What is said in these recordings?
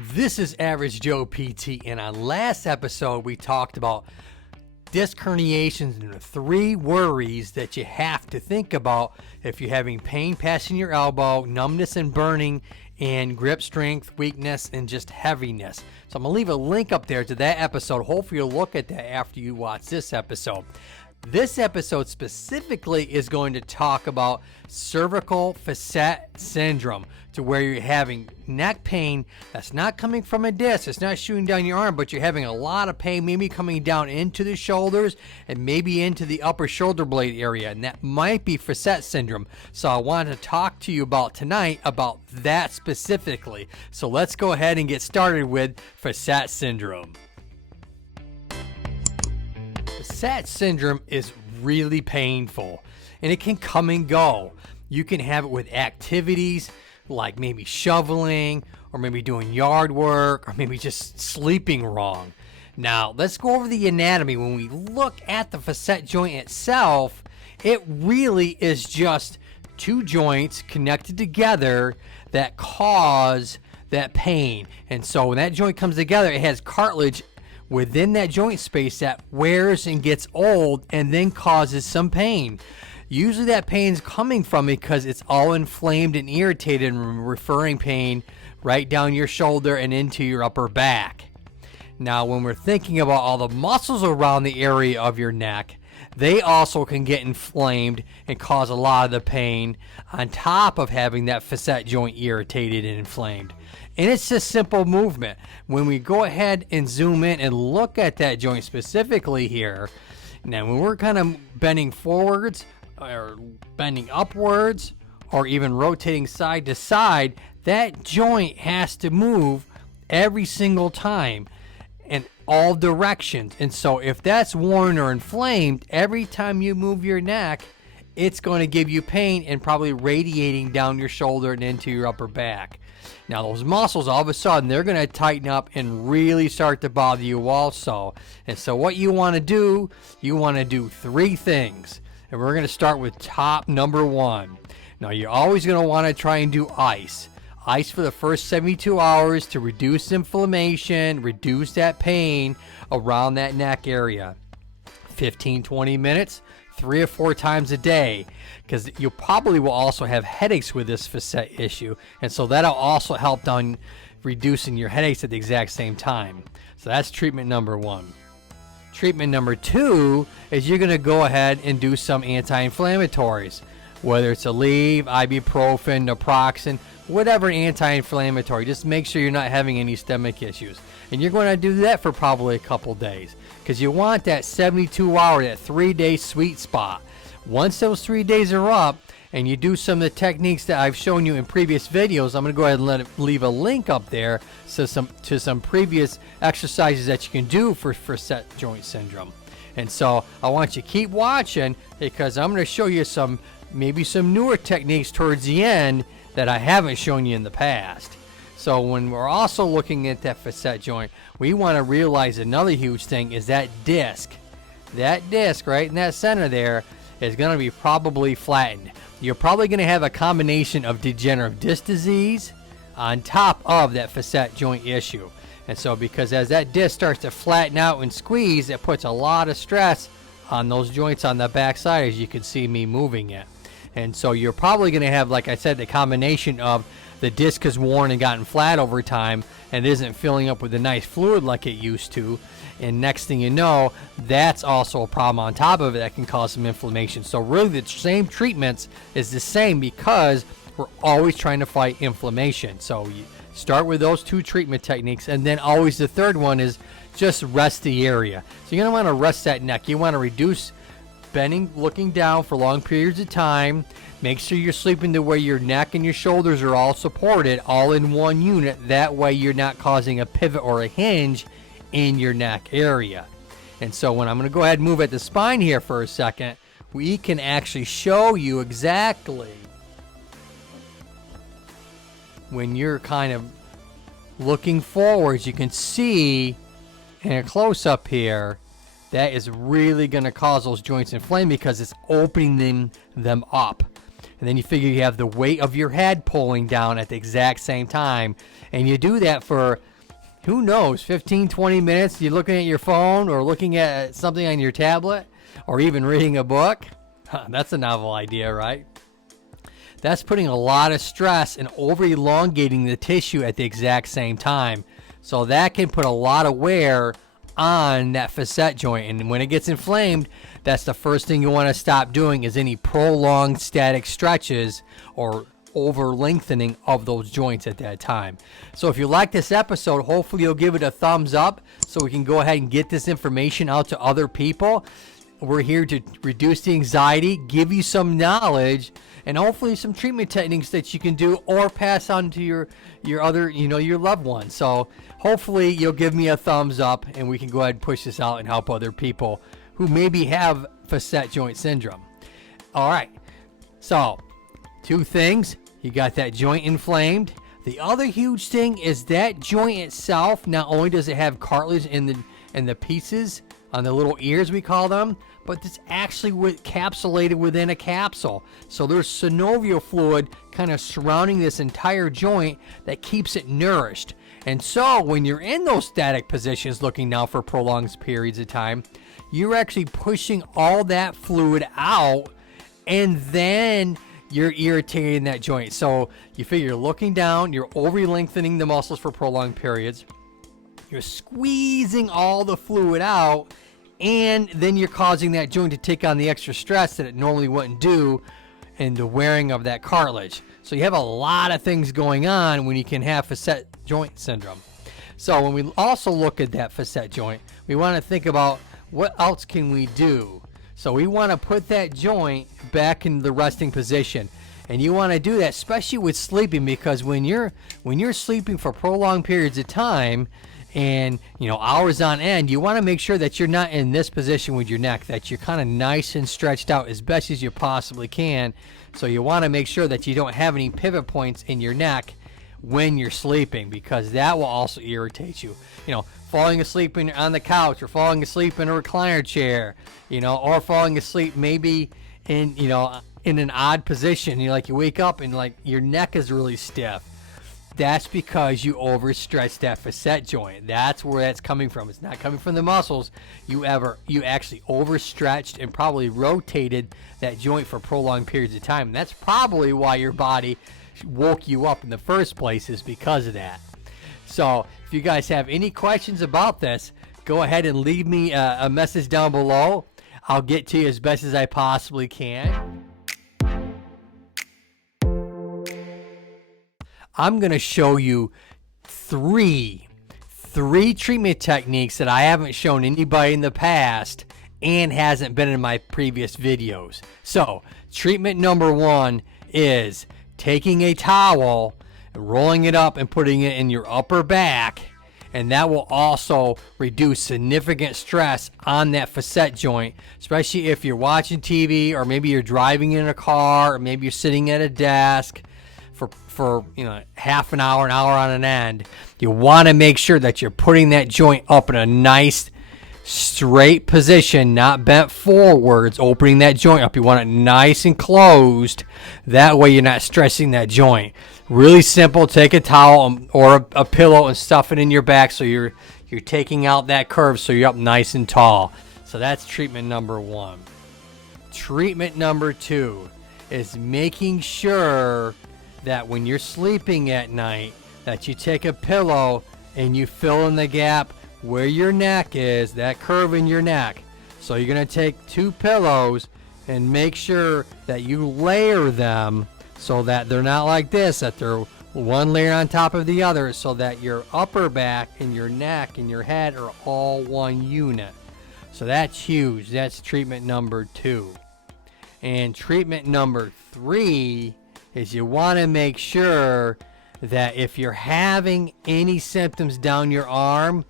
This is Average Joe PT, and on last episode we talked about disc herniations and the 3 worries that you have to think about if you're having pain passing your elbow, numbness and burning, and grip strength, weakness, and just heaviness. So I'm going to leave a link up there to that episode. Hopefully you'll look at that after you watch this episode. This episode specifically is going to talk about cervical facet syndrome, to where you're having neck pain that's not coming from a disc. It's not shooting down your arm, but you're having a lot of pain, maybe coming down into the shoulders and maybe into the upper shoulder blade area, and that might be facet syndrome. So I want to talk to you about tonight about that specifically. So let's go ahead and get started with facet syndrome. Facet syndrome is really painful, and it can come and go. You can have it with activities like maybe shoveling, or maybe doing yard work, or maybe just sleeping wrong. Now, let's go over the anatomy. When we look at the facet joint itself, it really is just 2 joints connected together that cause that pain. And so when that joint comes together, it has cartilage within that joint space that wears and gets old and then causes some pain. Usually that pain's coming from because it's all inflamed and irritated and referring pain right down your shoulder and into your upper back. Now, when we're thinking about all the muscles around the area of your neck, they also can get inflamed and cause a lot of the pain on top of having that facet joint irritated and inflamed. And it's just simple movement. When we go ahead and zoom in and look at that joint specifically here, now when we're kind of bending forwards or bending upwards or even rotating side to side, that joint has to move every single time in all directions. And so if that's worn or inflamed, every time you move your neck, it's going to give you pain and probably radiating down your shoulder and into your upper back. Now those muscles, all of a sudden, they're going to tighten up and really start to bother you also. And so what you want to do, you want to do 3 things. And we're going to start with top number 1. Now you're always going to want to try and do ice. Ice for the first 72 hours to reduce inflammation, reduce that pain around that neck area. 15-20 minutes, 3 or 4 times a day, because you probably will also have headaches with this facet issue, and so that'll also help on reducing your headaches at the exact same time. So that's treatment number 1. Treatment number 2 is you're going to go ahead and do some anti-inflammatories, whether it's Aleve, ibuprofen, naproxen, whatever anti-inflammatory. Just make sure you're not having any stomach issues, and you're going to do that for probably a couple days, because you want that 72-hour, that 3-day sweet spot. Once those 3 days are up and you do some of the techniques that I've shown you in previous videos, I'm going to go ahead and leave a link up there to some previous exercises that you can do for facet joint syndrome. And so I want you to keep watching, because I'm going to show you maybe some newer techniques towards the end that I haven't shown you in the past. So when we're also looking at that facet joint, we want to realize another huge thing is that disc. That disc right in that center there is going to be probably flattened. You're probably going to have a combination of degenerative disc disease on top of that facet joint issue. And so because as that disc starts to flatten out and squeeze, it puts a lot of stress on those joints on the back side, as you can see me moving it. And so you're probably going to have, like I said, the combination of the disc has worn and gotten flat over time and isn't filling up with a nice fluid like it used to. And next thing you know, that's also a problem on top of it that can cause some inflammation. So really the same treatments is the same, because we're always trying to fight inflammation. So you start with those 2 treatment techniques, and then always the third one is just rest the area. So you're going to want to rest that neck. You want to reduce bending, looking down for long periods of time. Make sure you're sleeping to where your neck and your shoulders are all supported, all in one unit. That way you're not causing a pivot or a hinge in your neck area. And so when I'm going to go ahead and move at the spine here for a second, we can actually show you exactly when you're kind of looking forwards. You can see in a close-up here that is really going to cause those joints inflame, because it's opening them up. And then you figure you have the weight of your head pulling down at the exact same time. And you do that for, who knows, 15, 20 minutes. You're looking at your phone or looking at something on your tablet or even reading a book. That's a novel idea, right? That's putting a lot of stress and over elongating the tissue at the exact same time. So that can put a lot of wear on that facet joint. And when it gets inflamed, that's the first thing you want to stop doing is any prolonged static stretches or over lengthening of those joints at that time. So if you like this episode, hopefully you'll give it a thumbs up so we can go ahead and get this information out to other people. We're here to reduce the anxiety, give you some knowledge, and hopefully some treatment techniques that you can do or pass on to your other, your loved ones. So hopefully you'll give me a thumbs up and we can go ahead and push this out and help other people who maybe have facet joint syndrome. All right. So 2 things. You got that joint inflamed. The other huge thing is that joint itself, not only does it have cartilage in the pieces on the little ears, we call them, but it's actually encapsulated within a capsule. So there's synovial fluid kind of surrounding this entire joint that keeps it nourished. And so when you're in those static positions looking now for prolonged periods of time, you're actually pushing all that fluid out, and then you're irritating that joint. So you figure you're looking down, you're over lengthening the muscles for prolonged periods, you're squeezing all the fluid out, and then you're causing that joint to take on the extra stress that it normally wouldn't do in the wearing of that cartilage. So you have a lot of things going on when you can have facet joint syndrome. So when we also look at that facet joint, we want to think about what else can we do. So we want to put that joint back in the resting position. And you want to do that especially with sleeping, because when you're sleeping for prolonged periods of time and hours on end, you want to make sure that you're not in this position with your neck, that you're kind of nice and stretched out as best as you possibly can. So you want to make sure that you don't have any pivot points in your neck when you're sleeping, because that will also irritate you. Falling asleep on the couch, or falling asleep in a recliner chair, or falling asleep maybe in an odd position. You wake up and your neck is really stiff. That's because you overstretched that facet joint. That's where that's coming from. It's not coming from the muscles. You actually overstretched and probably rotated that joint for prolonged periods of time. And that's probably why your body woke you up in the first place, is because of that. So if you guys have any questions about this, go ahead and leave me a message down below. I'll get to you as best as I possibly can. I'm going to show you three treatment techniques that I haven't shown anybody in the past and hasn't been in my previous videos. So treatment number 1 is taking a towel, rolling it up and putting it in your upper back, and that will also reduce significant stress on that facet joint, especially if you're watching TV, or maybe you're driving in a car, or maybe you're sitting at a desk for half an hour on an end. You want to make sure that you're putting that joint up in a nice straight position, not bent forwards, opening that joint up. You want it nice and closed. That way you're not stressing that joint. Really simple. Take a towel or a pillow and stuff it in your back so you're taking out that curve so you're up nice and tall. So that's treatment number 1. Treatment number 2 is making sure that when you're sleeping at night, that you take a pillow and you fill in the gap where your neck is, that curve in your neck. So you're going to take 2 pillows and make sure that you layer them so that they're not like this, that they're one layer on top of the other, so that your upper back and your neck and your head are all one unit. So that's huge. That's treatment number 2. And treatment number 3 is you want to make sure that if you're having any symptoms down your arm,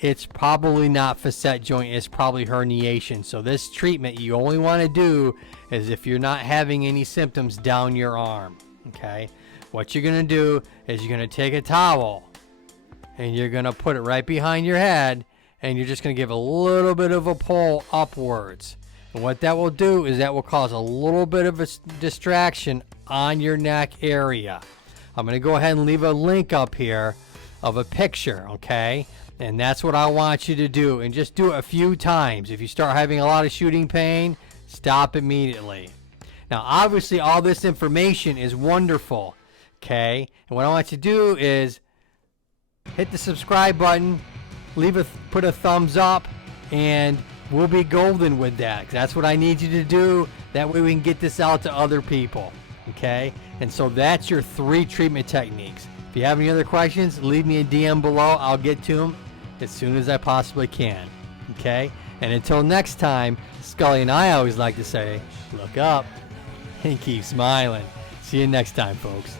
it's probably not facet joint, it's probably herniation. So this treatment you only want to do is if you're not having any symptoms down your arm. Okay, what you're going to do is you're going to take a towel and you're going to put it right behind your head, and you're just going to give a little bit of a pull upwards. And what that will do is that will cause a little bit of a distraction on your neck area. I'm going to go ahead and leave a link up here of a picture, okay? And that's what I want you to do. And just do it a few times. If you start having a lot of shooting pain, stop immediately. Now, obviously, all this information is wonderful, okay? And what I want you to do is hit the subscribe button, put a thumbs up, and we'll be golden with that. That's what I need you to do. That way we can get this out to other people, okay? And so that's your 3 treatment techniques. If you have any other questions, leave me a DM below. I'll get to them as soon as I possibly can, okay? And until next time, Scully and I always like to say, look up and keep smiling. See you next time, folks.